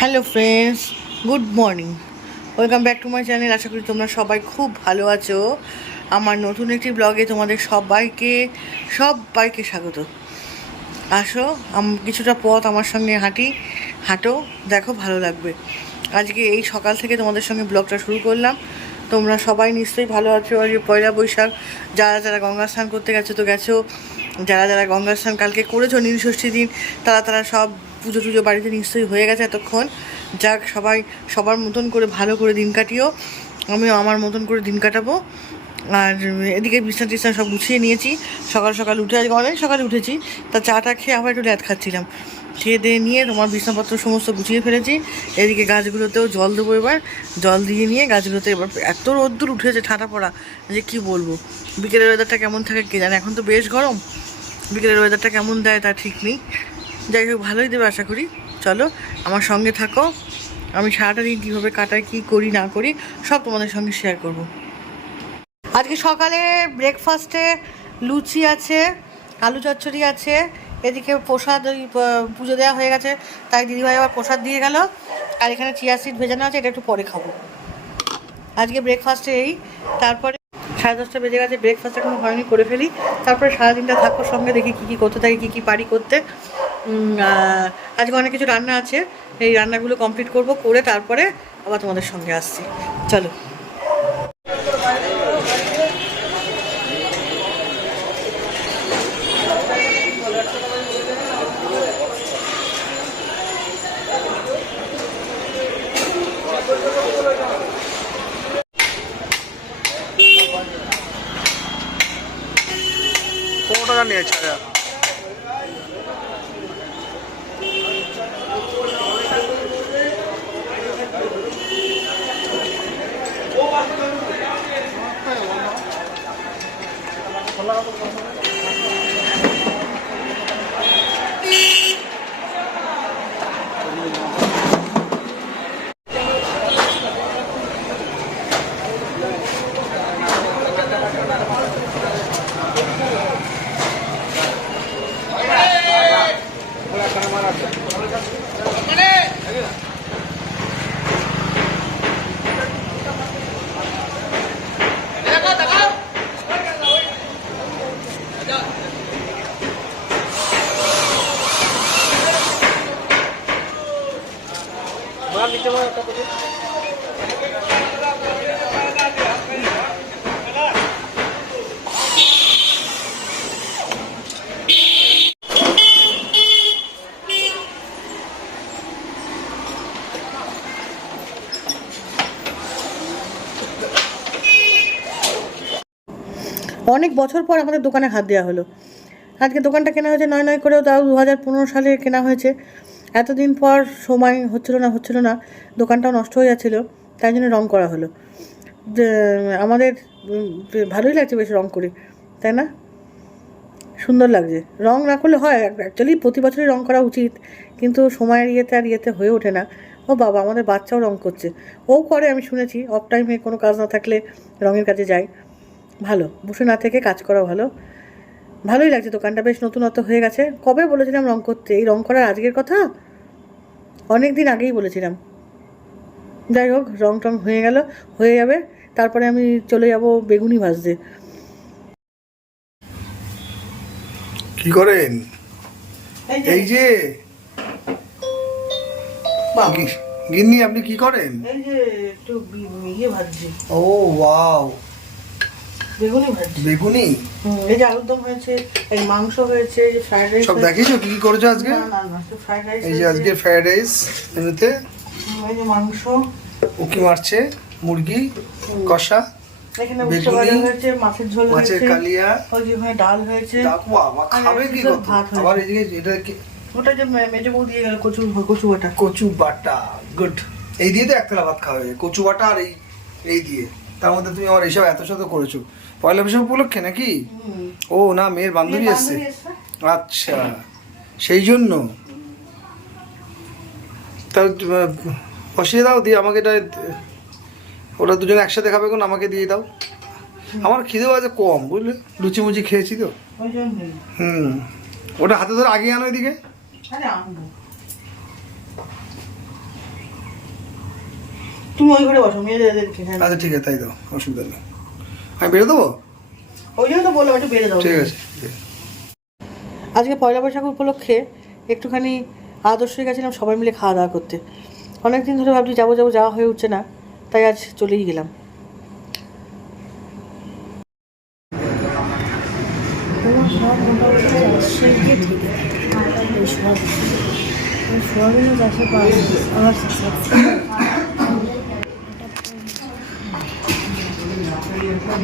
Hello friends good morning welcome back to my channel আশা করি তোমরা সবাই খুব ভালো আছো। আমার নতুন একটি ব্লগে তোমাদের সবাইকে সবাইকে স্বাগত। আসো কিছুটা পথ আমার সঙ্গে হাঁটি, হাঁটো, দেখো, ভালো লাগবে। আজকে এই সকাল থেকে তোমাদের সঙ্গে ব্লগটা শুরু করলাম। তোমরা সবাই নিশ্চয়ই ভালো আছো। আজকে পয়লা বৈশাখ। যারা যারা গঙ্গা স্নান করতে গেছো, তো গেছো। যারা যারা গঙ্গা স্নান কালকে করেছ নীলষষ্ঠী দিন, তারা তারা সব পুজো টুজো বাড়িতে নিশ্চয়ই হয়ে গেছে এতক্ষণ। যাক, সবাই সবার মতন করে ভালো করে দিন কাটিও। আমিও আমার মতন করে দিন কাটাবো। আর এদিকে বিছনা টিছনা সব গুছিয়ে নিয়েছি। সকাল সকাল উঠে আজকে অনেক সকালে উঠেছি। তা চাটা খেয়ে আবার একটু ল্যাদ খাচ্ছিলাম। খেয়ে দিয়ে নিয়ে তোমার বিছনাপত্র সমস্ত গুছিয়ে ফেলেছি। এদিকে গাছগুলোতেও জল দেবো এবার। জল দিয়ে নিয়ে গাছগুলোতে এবার এত রোদ্দুর উঠেছে ঠাঁটা পড়া। যে কি বলব? বিকেলের ওয়েদারটা কেমন থাকে কে জানে? এখন তো বেশ গরম। বিকেলের ওয়েদারটা কেমন দেয় তা ঠিক নেই। যাই হোক, ভালোই দেবে আশা করি। চলো, আমার সঙ্গে থাকো। আমি সারাটা দিন কীভাবে কাটাই, কী করি, না করি, সব তোমাদের সঙ্গে শেয়ার করব। আজকে সকালে ব্রেকফাস্টে লুচি আছে, আলু চচ্চড়ি আছে, এদিকে প্রসাদ ওই পুজো দেওয়া হয়ে গেছে, তাই দিদিভাই আবার প্রসাদ দিয়ে গেল। আর এখানে চিয়া সিড ভেজানো আছে, এটা একটু পরে খাব। আজকে ব্রেকফাস্টে এই, তারপরে সাড়ে দশটা বেজে গেছে ব্রেকফাস্ট এখনও হয়নি, করে ফেলি। তারপরে সারাদিনটা থাকো সঙ্গে, দেখি কী কী করতে থাকি, কী কী পারি করতে। আজকে অনেক কিছু রান্না আছে, এই রান্নাগুলো কমপ্লিট করব, করে তারপরে আবার তোমাদের সঙ্গে আসছি। চলো। each other. অনেক বছর পর আমাদের দোকানে হাত দেওয়া হলো। আজকে দোকানটা কেনা হয়েছে নয় নয় করেও তাও দু হাজার পনেরো সালে কেনা হয়েছে। এতদিন পর সময় হচ্ছিল না হচ্ছিল না, দোকানটাও নষ্ট হয়ে যাচ্ছিল, তাই জন্য রং করা হলো। আমাদের ভালোই লাগছে বেশ রং করে, তাই না? সুন্দর লাগছে। রং না করলে হয় অ্যাকচুয়ালি প্রতি বছরই রং করা উচিত, কিন্তু সময়ের ইয়েতে আর ইয়েতে হয়ে ওঠে না। ও বাবা, আমাদের বাচ্চাও রং করছে। ও করে, আমি শুনেছি অফ টাইমে কোনো কাজ না থাকলে রঙের কাজে যায়। ভালো বসে না থেকে কাজ করা ভালো। ভালোই লাগছে দোকানটা বেশ নতুনত্ব হয়ে গেছে। কবে বলেছিলাম রং করতে? এই রং করার আজকের কথা? অনেক দিন আগেই বলেছিলাম। যাই হোক রং টং হয়ে গেল হয়ে যাবে। তারপরে আমি চলে যাব বেগুনি ভাজতে। কি করেন? এই যে গিন্নি আপনি কি করেন? এই যে একটু ইয়ে ভাজছি। ও ওয়াও। বেগুনি ভাজছি। বেগুনি এই যে আলুর দম হয়েছে এই মাংস হয়েছে ফ্রাইড রাইস সব দেখিয়েছো কি কি করেছ আজকে? না না না ফ্রাইড রাইস এই যে আজকে ফ্রাইড রাইস এমনিতে? এই যে মাংস। উকি মারছে? মুরগি কষা এখানে উচ্ছে ভাজা হয়েছে মাছের ঝোল মাছের কালিয়া। ওই যে ওখানে ডাল হয়েছে বাবা খাবে কি একটু ভাত হয়েছে। আবার এদিকে এটা কি? ওটা যে মে- মেজে বউ দিয়ে গেল কচু কচু বাটা। কচু বাটা গুড এই দিয়ে তো একতলা ভাত খাওয়া হয়ে কচু বাটা আর এই এই দিয়ে। তার মধ্যে তুমি আমার এইসব এত শত করেছ। পয়লা বৈশাখ উপলক্ষে নাকি? ও না মেয়ের বান্ধবী এসছে। আচ্ছা সেই জন্য? তা বসিয়ে দাও দিয়ে আমাকে এটা ওরা দুজন একসাথে খাবে কোন আমাকে দিয়ে দাও। আমার খিদেও আছে কম বুঝলে? লুচি মুচি খেয়েছি তো। হুম। ওটা হাতে ধরে আগে আনো এদিকে। তুমি ওই ঘরে বসো আচ্ছা ঠিক আছে তাই দাও অসুবিধা নেই। আমি বেরো দেবো? ওই জন্য তো বললাম একটু বেড়ে দেবো ঠিক আছে আজকে পয়লা বৈশাখ উপলক্ষে একটুখানি আদর্শে গেছিলাম সবাই মিলে খাওয়া দাওয়া করতে। অনেক দিন ধরে ভাবছি যাব যাব যাওয়া হয়ে উঠছে না তাই আজ চলেই গেলাম। সোয়াবিনও চাষে পাওয়া আমার আজকে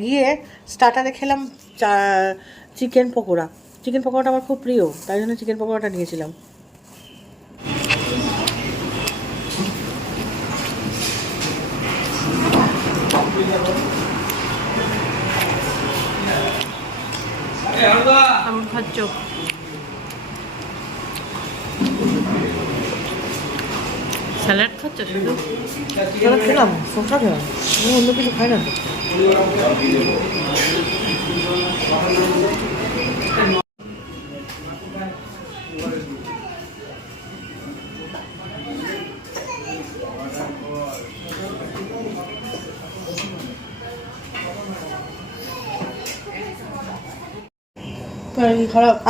গিয়ে স্টার্টারে খেলাম চিকেন পকোড়া। চিকেন পকোড়াটা আমার খুব প্রিয়, তাই জন্য চিকেন পকোড়াটা নিয়েছিলাম। কেমন খাচ্ছ। স্যালাড খাচ্ছ শুধু সেটা খেলাম শসা খেলাম অন্য কিছু খাই না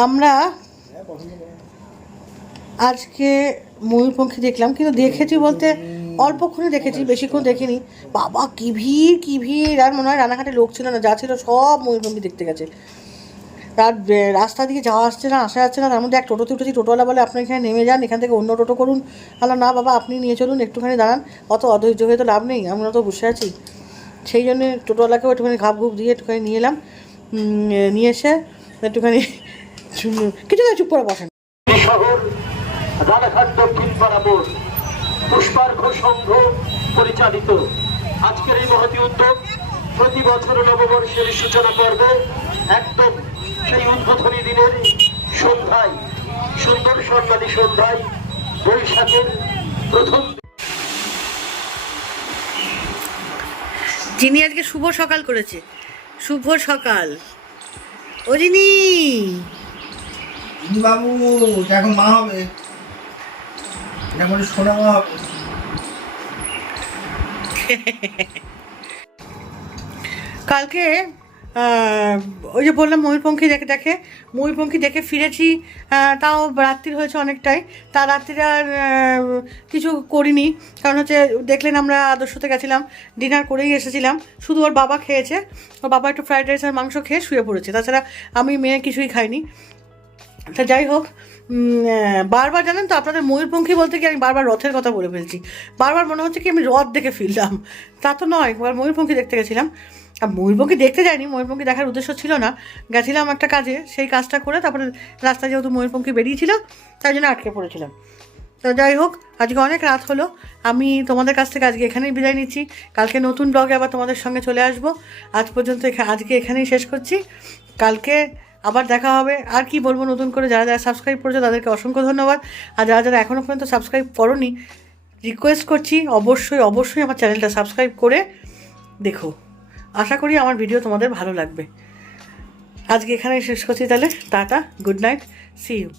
আমরা আজকে ময়ূরপঙ্খী দেখলাম, কিন্তু দেখেছি বলতে অল্পক্ষণে দেখেছি, বেশিক্ষণ দেখিনি। বাবা, কি ভিড় কি ভিড়। আর মনে হয় রানাঘাটে লোক ছিল না, যা ছিল সব ময়ূরপঙ্খী দেখতে গেছে। তার রাস্তা দিয়ে যাওয়া আসছে না, আসা যাচ্ছে না, তার মধ্যে এক টোটোতে উঠেছি, টোটোওয়ালা বলে, আপনি এখানে নেমে যান, এখান থেকে অন্য টোটো করুন। আল্লাহ না বাবা, আপনি নিয়ে চলুন, একটুখানি দাঁড়ান, অত অধৈর্য হয়ে তো লাভ নেই, আমরা তো বসে আছি। সেই জন্য টোটোওয়ালাকেও একটুখানি ঘাপ ঘুপ দিয়ে একটুখানি নিয়ে এলাম। নিয়ে এসে একটুখানি কিছু না চুপ করে বসেন। শহর রানাঘাট দক্ষিণ পাড়াপুর পুষ্পার্ঘ সংঘ পরিচালিত। আজকের এই মহতি উদ্যোগ প্রতি বছর নববর্ষের সূচনা পর্বে একদম সেই উদ্বোধনী দিনের সন্ধ্যায় সুন্দর সন্ন্যাদী সন্ধ্যায় বৈশাখের প্রথম যিনি আজকে শুভ সকাল করেছে। শুভ সকাল। যিনি বাবু এখন মা হবে। এটা এখন সোনা মা হবে। কালকে ওই যে বললাম ময়ূরপঙ্খী দেখে দেখে, ময়ূরপঙ্খী দেখে ফিরেছি তাও রাত্রির হয়েছে অনেকটাই। তা রাত্রিরে আর কিছু করিনি, কারণ হচ্ছে দেখলেন আমরা আদর্শতে গেছিলাম ডিনার করেই এসেছিলাম। শুধু ওর বাবা খেয়েছে, ওর বাবা একটু ফ্রাইড রাইস আর মাংস খেয়ে শুয়ে পড়েছে। তাছাড়া আমি মেয়ে কিছুই খাইনি। তা যাই হোক বারবার জানেন তো আপনাদের ময়ূরপঙ্খী বলতে কি আমি বারবার রথের কথা বলে ফেলছি। বারবার মনে হচ্ছে কি আমি রথ দেখে ফিরলাম। তা তো নয়, একবার ময়ূরপঙ্খী দেখতে গেছিলাম। আর ময়ূরপঙ্খী দেখতে যাইনি ময়ূরপঙ্খী দেখার উদ্দেশ্য ছিল না। গেছিলাম একটা কাজে, সেই কাজটা করে তারপরে রাস্তায় যেহেতু ময়ূরপঙ্খী বেরিয়েছিল, তাই জন্য আটকে পড়েছিলাম। তো যাই হোক, আজকে অনেক রাত হলো, আমি তোমাদের কাছ থেকে আজকে এখানেই বিদায় নিচ্ছি। কালকে নতুন ব্লগে আবার তোমাদের সঙ্গে চলে আসব। আজ পর্যন্ত আজকে এখানেই শেষ করছি। কালকে আবার দেখা হবে। আর কি বলব নতুন করে যারা যারা সাবস্ক্রাইব করেছ, তাদেরকে অসংখ্য ধন্যবাদ। আর যারা যারা এখনও পর্যন্ত সাবস্ক্রাইব করনি রিকোয়েস্ট করছি অবশ্যই অবশ্যই আমার চ্যানেলটা সাবস্ক্রাইব করে দেখো। আশা করি আমার ভিডিও তোমাদের ভালো লাগবে। আজকে এখানে শেষ করছি তাহলে, tata, good night see you